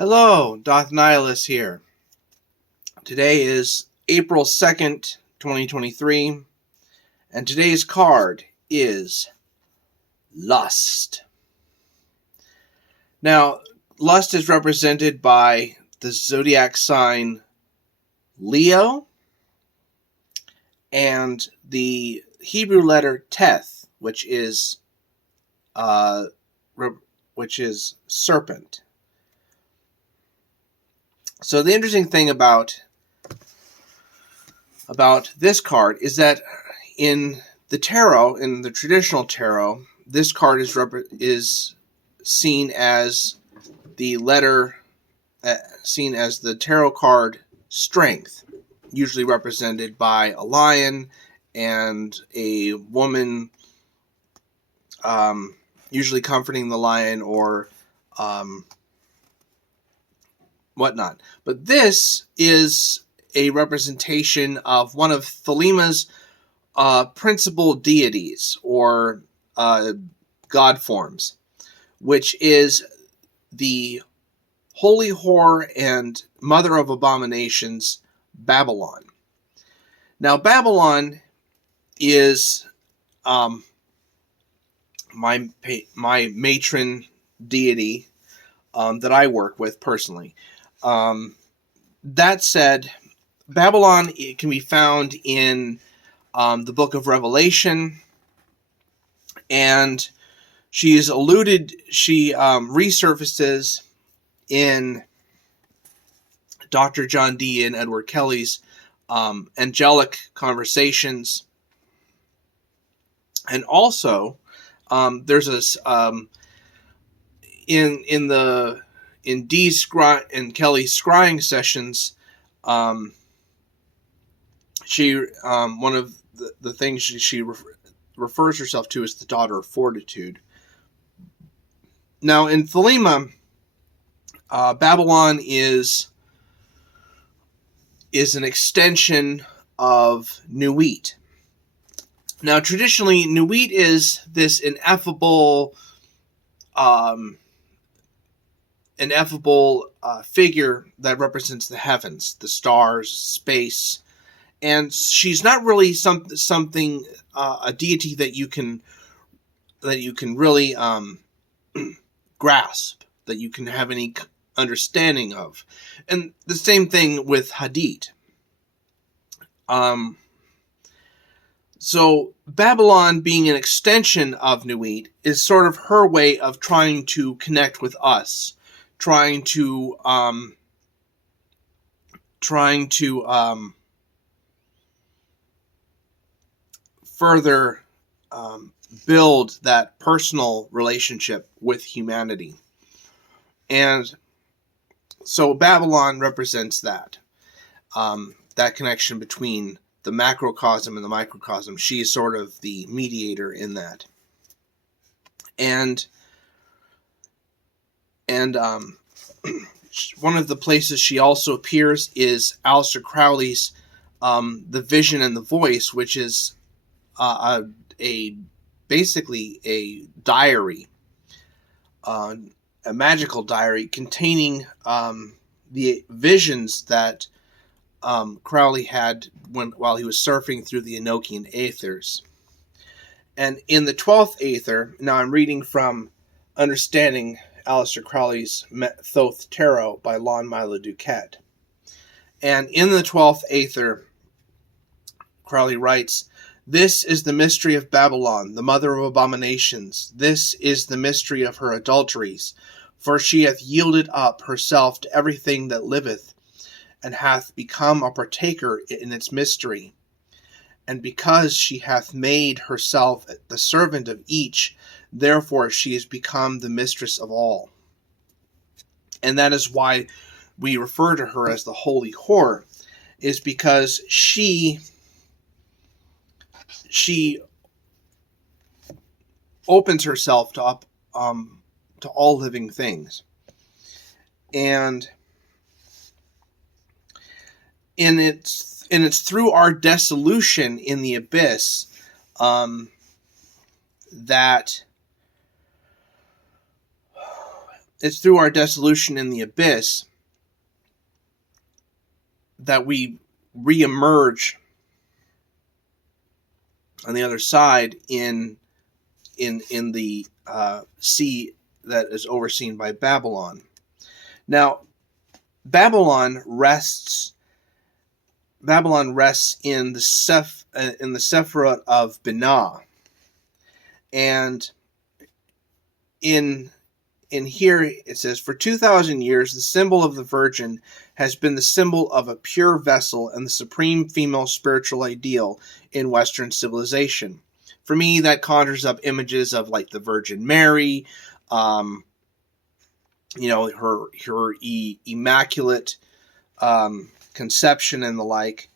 Hello, Doth Nihilus here. Today is April 2nd, 2023, and today's card is Lust. Now, Lust is represented by the zodiac sign Leo and the Hebrew letter TETH, which is serpent. So the interesting thing about this card is that in the tarot, in the traditional tarot, this card is seen as the tarot card Strength, usually represented by a lion and a woman, usually comforting the lion or whatnot. But this is a representation of one of Thelema's principal deities or god forms, which is the holy whore and mother of abominations, Babylon. Now, Babylon is my matron deity that I work with personally. That said, Babylon can be found in the book of Revelation, and she resurfaces in Dr. John Dee and Edward Kelly's angelic conversations. And also, there's this in Dee's and Kelly's scrying sessions, she one of the things she refers herself to as the daughter of fortitude. Now, in Thelema, Babylon is an extension of Nuit. Now, traditionally, Nuit is this ineffable figure that represents the heavens, the stars, space, and she's not really something a deity that you can really grasp, that you can have any understanding of. And the same thing with Hadith. So Babylon, being an extension of Nuit, is sort of her way of trying to connect with us, trying to further build that personal relationship with humanity. And so Babylon represents that connection between the macrocosm and the microcosm. She is sort of the mediator in that. And one of the places she also appears is Aleister Crowley's The Vision and the Voice, which is basically a diary, a magical diary containing the visions that Crowley had while he was surfing through the Enochian Aethers. And in the 12th Aether, now I'm reading from Understanding Aleister Crowley's Thoth Tarot by Lon Milo Duquette. And in the 12th Aether, Crowley writes, "This is the mystery of Babylon, the mother of abominations. This is the mystery of her adulteries. For she hath yielded up herself to everything that liveth, and hath become a partaker in its mystery. And because she hath made herself the servant of each, therefore she is become the mistress of all." And that is why we refer to her as the Holy Whore, is because she opens herself to all living things. And it's through our dissolution in the abyss that it's through our dissolution in the abyss that we reemerge on the other side in the sea that is overseen by Babylon. Now, Babylon rests in the Sephirot of Binah, and in here it says, for 2,000 years the symbol of the Virgin has been the symbol of a pure vessel and the supreme female spiritual ideal in Western civilization. For me, that conjures up images of like the Virgin Mary, her immaculate conception and the like.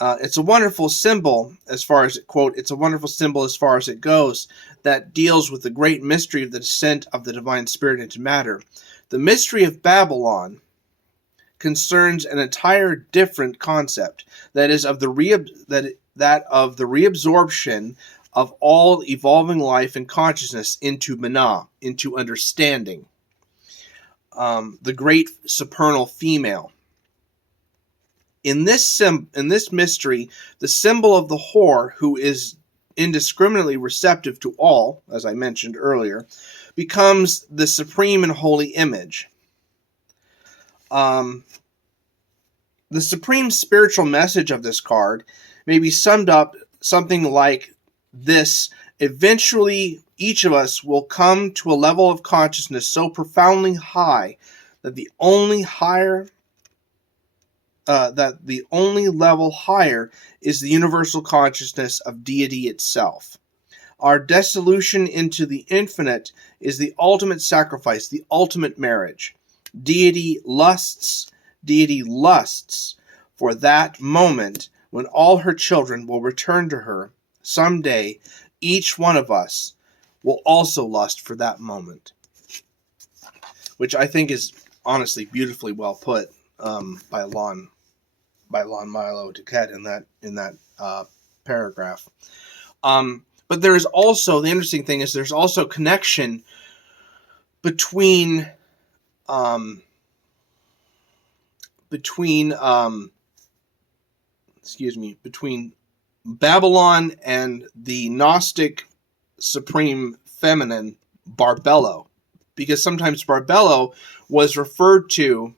It's a wonderful symbol as far as, quote, it's a wonderful symbol as far as it goes that deals with the great mystery of the descent of the divine spirit into matter. The mystery of Babylon concerns an entire different concept, that is of the reabsorption of all evolving life and consciousness into Binah, into understanding, the great supernal female. In this mystery, the symbol of the whore, who is indiscriminately receptive to all, as I mentioned earlier, becomes the supreme and holy image. The supreme spiritual message of this card may be summed up something like this: eventually, each of us will come to a level of consciousness so profoundly high that the only level higher is the universal consciousness of deity itself. Our dissolution into the infinite is the ultimate sacrifice, the ultimate marriage. Deity lusts for that moment when all her children will return to her. Someday, each one of us will also lust for that moment. Which I think is honestly beautifully well put by Lon Milo Duquette in that paragraph. But there is also, the interesting thing is there's also connection between Babylon and the Gnostic supreme feminine Barbello, because sometimes Barbello was referred to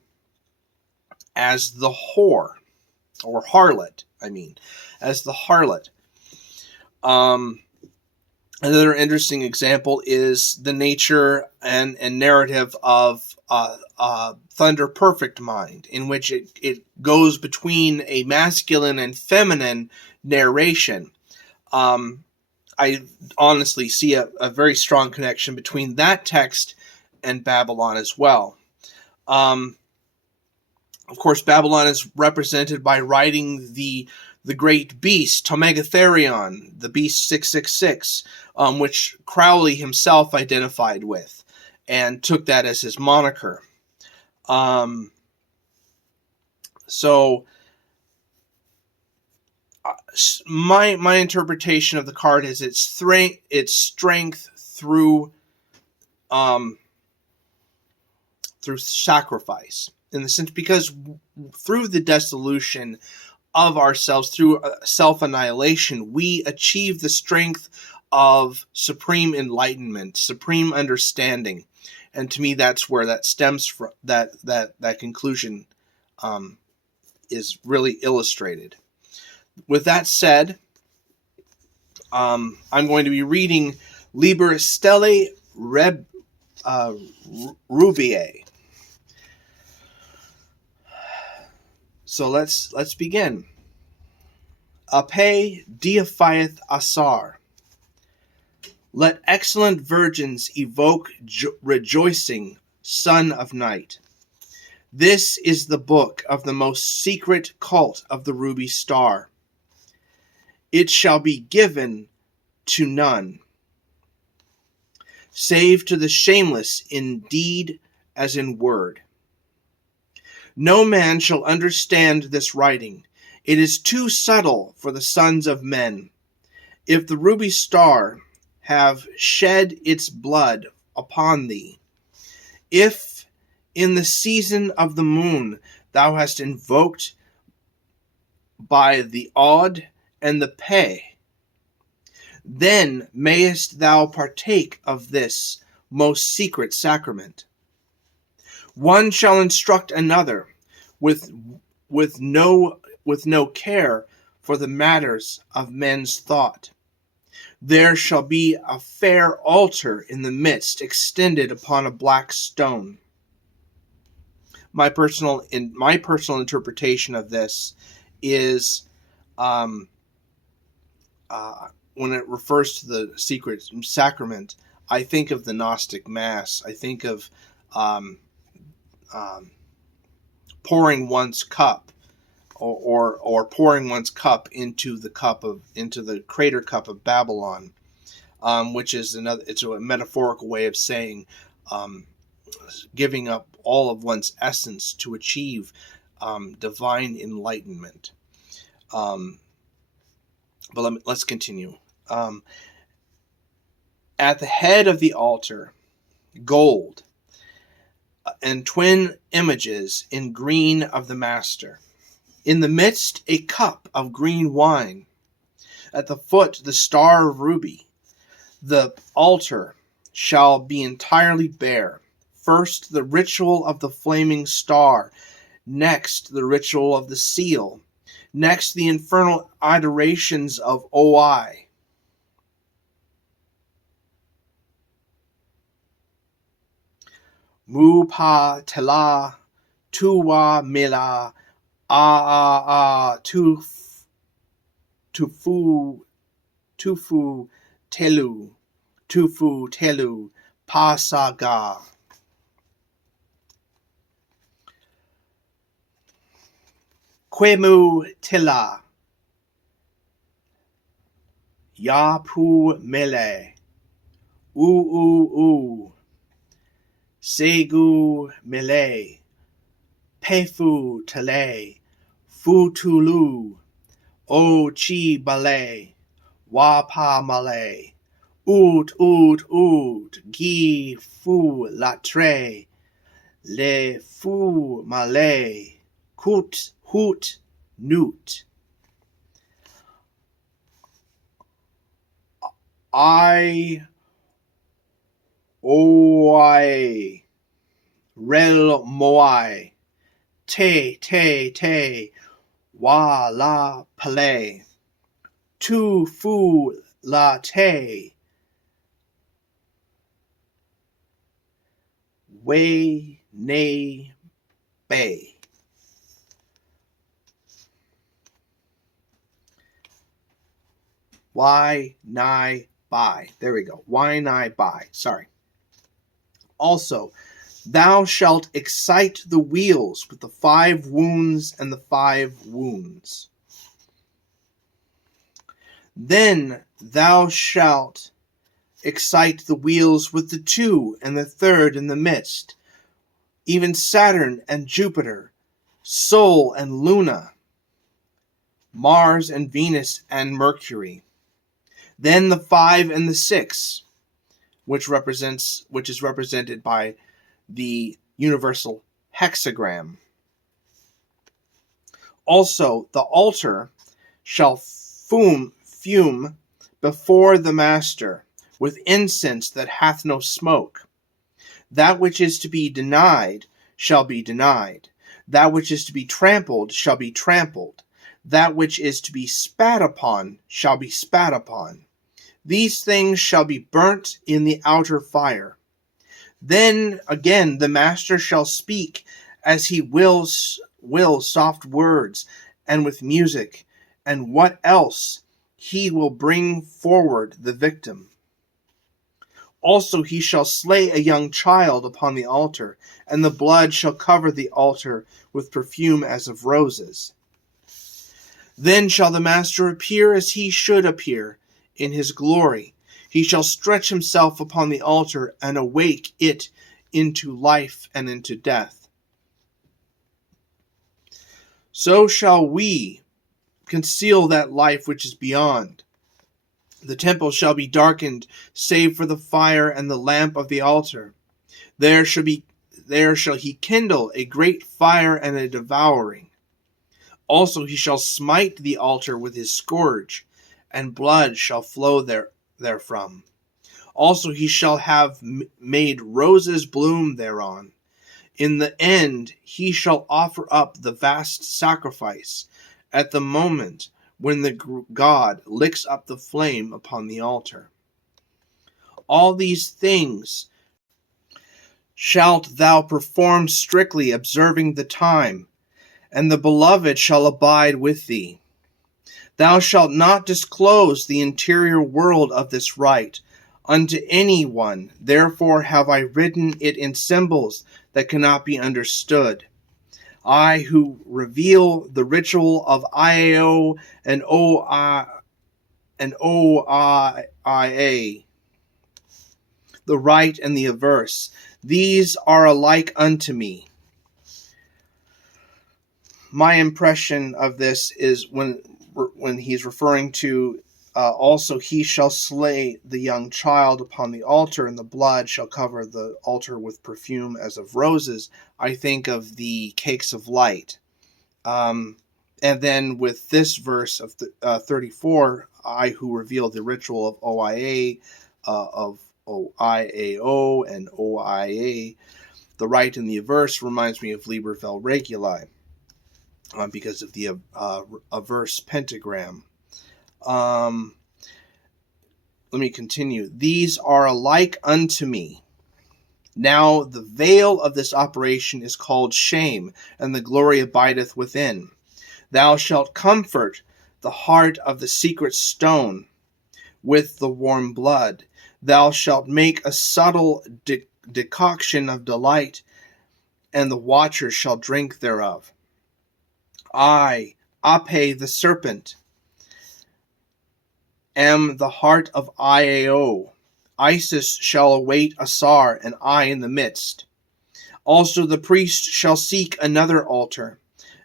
as the whore, or harlot, as the harlot. Another interesting example is the nature and narrative of Thunder Perfect Mind, in which it goes between a masculine and feminine narration. I honestly see a very strong connection between that text and Babylon as well. Of course, Babylon is represented by riding the great beast, Tomegatherion, the beast 666, which Crowley himself identified with and took that as his moniker. So my interpretation of the card is its strength through sacrifice, in the sense, because through the dissolution of ourselves, through self-annihilation, we achieve the strength of supreme enlightenment, supreme understanding. And to me, that's where that stems from, that conclusion is really illustrated. With that said, I'm going to be reading Liber Stellae Rubeae. So let's begin. Ape deifieth Asar. Let excellent virgins evoke rejoicing, son of night. This is the book of the most secret cult of the ruby star. It shall be given to none, save to the shameless in deed as in word. No man shall understand this writing. It is too subtle for the sons of men. If the ruby star have shed its blood upon thee, If in the season of the moon thou hast invoked by the odd and the pay, then mayest thou partake of this most secret sacrament. One shall instruct another with no care for the matters of men's thought. There shall be a fair altar in the midst, extended upon a black stone. My personal interpretation of this is, when it refers to the secret sacrament, I think of the Gnostic Mass. I think of pouring one's cup, or pouring one's cup into the crater cup of Babylon, which is it's a metaphorical way of saying giving up all of one's essence to achieve divine enlightenment. But let's continue. At the head of the altar, gold, and twin images in green of the Master. In the midst, a cup of green wine. At the foot, the star of ruby. The altar shall be entirely bare. First, the ritual of the flaming star. Next, the ritual of the seal. Next, the infernal adorations of Oi. Mu pa tela, tuwa mila, tufu telu, pasaga. Quemu tila, yapu mele, segu mele, pefu tele, futulu, o chi bale, wapa male, ut, gi fu latre, le fu male, kut, hut, nut. Oi, rel moai, te, wa la pale, tu fu la te, we ne be. Why nigh by. There we go. Why nigh by. Sorry. Also, thou shalt excite the wheels with the 5 wounds and the 5 wounds. Then thou shalt excite the wheels with the 2 and the 3rd in the midst, even Saturn and Jupiter, Sol and Luna, Mars and Venus and Mercury. Then the 5 and the 6, which is represented by the universal hexagram. Also, the altar shall fume before the Master with incense that hath no smoke. That which is to be denied shall be denied. That which is to be trampled shall be trampled. That which is to be spat upon shall be spat upon. These things shall be burnt in the outer fire. Then again the Master shall speak as he wills soft words, and with music, and what else he will bring forward the victim. Also he shall slay a young child upon the altar, and the blood shall cover the altar with perfume as of roses. Then shall the Master appear as he should appear, in his glory. He shall stretch himself upon the altar and awake it into life and into death. So shall we conceal that life which is beyond. The temple shall be darkened, save for the fire and the lamp of the altar. There shall be there shall he kindle a great fire and a devouring. Also he shall smite the altar with his scourge, and blood shall flow therefrom. Also he shall have made roses bloom thereon. In the end he shall offer up the vast sacrifice at the moment when the God licks up the flame upon the altar. All these things shalt thou perform strictly, observing the time, and the beloved shall abide with thee. Thou shalt not disclose the interior world of this rite unto any one. Therefore have I written it in symbols that cannot be understood. I who reveal the ritual of IAO and OIA, the rite and the averse, these are alike unto me. My impression of this is when he's referring to also he shall slay the young child upon the altar, and the blood shall cover the altar with perfume as of roses. I think of the cakes of light. And then with this verse of 34, I who reveal the ritual of OIA, of OIAO and OIA, the rite in the averse reminds me of Liber vel regulae, because of the averse pentagram. Let me continue. These are alike unto me. Now the veil of this operation is called shame, and the glory abideth within. Thou shalt comfort the heart of the secret stone with the warm blood. Thou shalt make a subtle decoction of delight, and the watchers shall drink thereof. I, Ape the serpent, am the heart of Iao. Isis shall await Asar, and I in the midst. Also the priest shall seek another altar,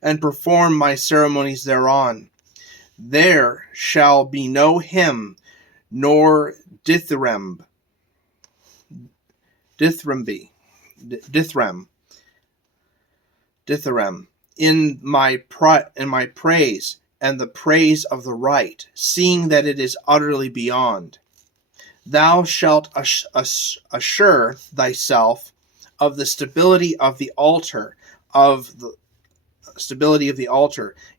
and perform my ceremonies thereon. There shall be no hymn, nor dithyramb. In my praise, and the praise of the right, seeing that it is utterly beyond. Thou shalt assure thyself of the stability of the altar,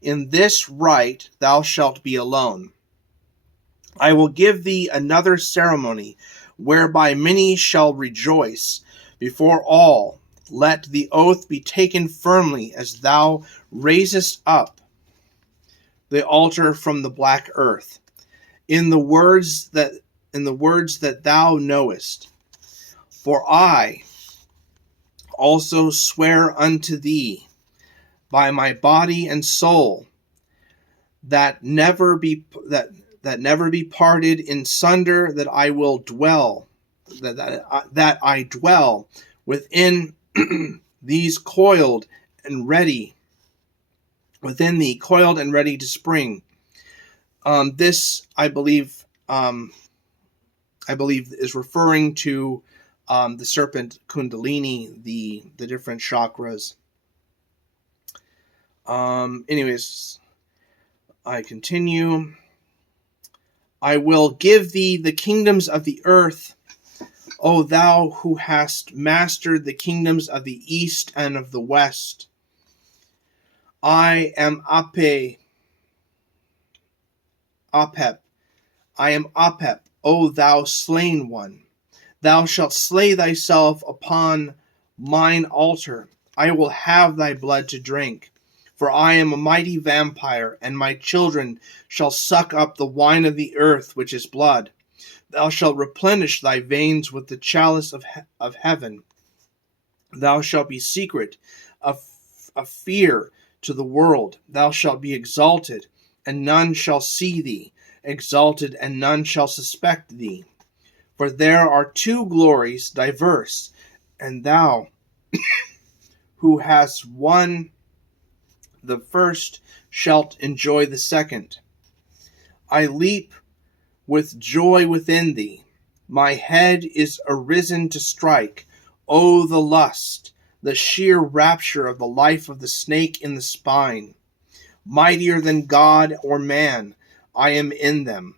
In this rite thou shalt be alone. I will give thee another ceremony, whereby many shall rejoice. Before all, let the oath be taken firmly, as thou raisest up the altar from the black earth, in the words that thou knowest. For I also swear unto thee by my body and soul that never be parted in sunder, that I will dwell, that I dwell within these coiled and ready to spring. This, I believe, is referring to the serpent Kundalini, the different chakras. Anyways, I continue. I will give thee the kingdoms of the earth, O thou who hast mastered the kingdoms of the east and of the west. I am Apep. I am Apep, O thou slain one. Thou shalt slay thyself upon mine altar. I will have thy blood to drink. For I am a mighty vampire, and my children shall suck up the wine of the earth, which is blood. Thou shalt replenish thy veins with the chalice of heaven. Thou shalt be secret, a fear to the world. Thou shalt be exalted, and none shall see thee. Exalted, and none shall suspect thee. For there are two glories diverse, and thou, who hast won the first, shalt enjoy the second. I leap with joy within thee. My head is arisen to strike. O the lust, the sheer rapture of the life of the snake in the spine. Mightier than God or man, I am in them,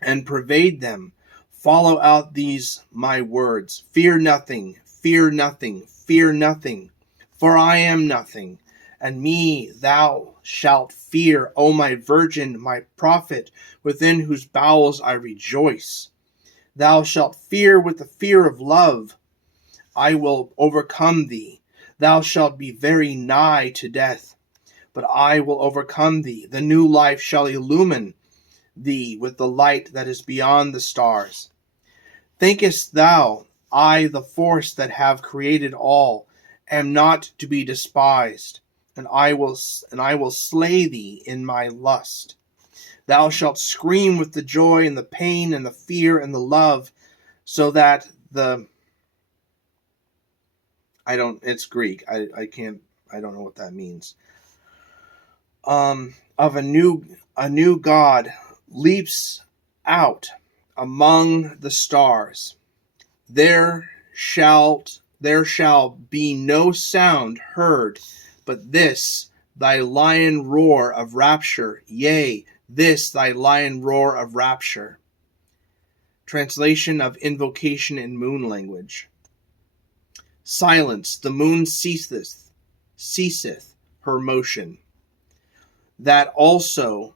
and pervade them. Follow out these my words. Fear nothing, fear nothing, fear nothing, for I am nothing, and me thou shalt fear, O my virgin, my prophet, within whose bowels I rejoice. Thou shalt fear with the fear of love. I will overcome thee. Thou shalt be very nigh to death, but I will overcome thee. The new life shall illumine thee with the light that is beyond the stars. Thinkest thou, I, the force that have created all, am not to be despised, and I will slay thee in my lust. Thou shalt scream with the joy and the pain and the fear and the love, so that it's Greek. I don't know what that means. Of a new God leaps out among the stars. There shall be no sound heard, but this thy lion roar of rapture, yea, this thy lion roar of rapture. Translation of Invocation in Moon Language. Silence, the moon ceaseth her motion. That also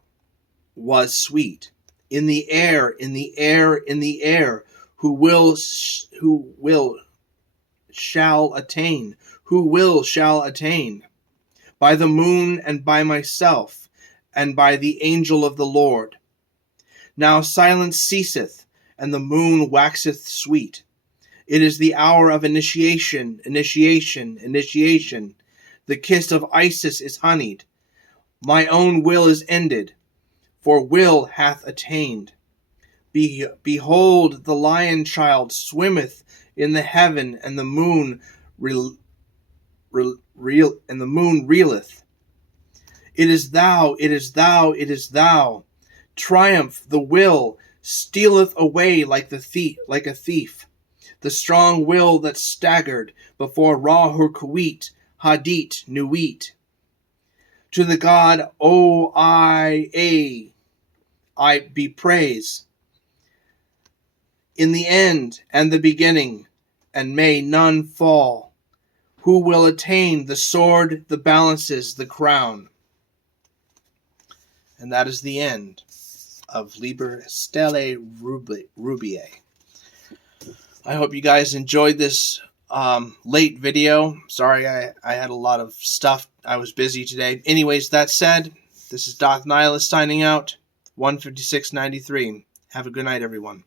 was sweet. In the air, in the air, in the air, who shall attain, shall attain, by the moon and by myself, and by the angel of the Lord. Now silence ceaseth, and the moon waxeth sweet. It is the hour of initiation. The kiss of Isis is honeyed. My own will is ended, for will hath attained. Behold, the lion child swimmeth in the heaven, and the moon reeleth. It is thou, it is thou, it is thou. Triumph, the will stealeth away like a thief. The strong will that staggered before Ra-Hurkuit, Hadit, Nuit. To the God, I be praise, in the end and the beginning, and may none fall. Who will attain the sword, the balances, the crown? And that is the end of Liber, Stellae, Rubeae. I hope you guys enjoyed this late video. Sorry, I had a lot of stuff. I was busy today. Anyways, that said, this is Doth Nihilus signing out. 156.93. Have a good night, everyone.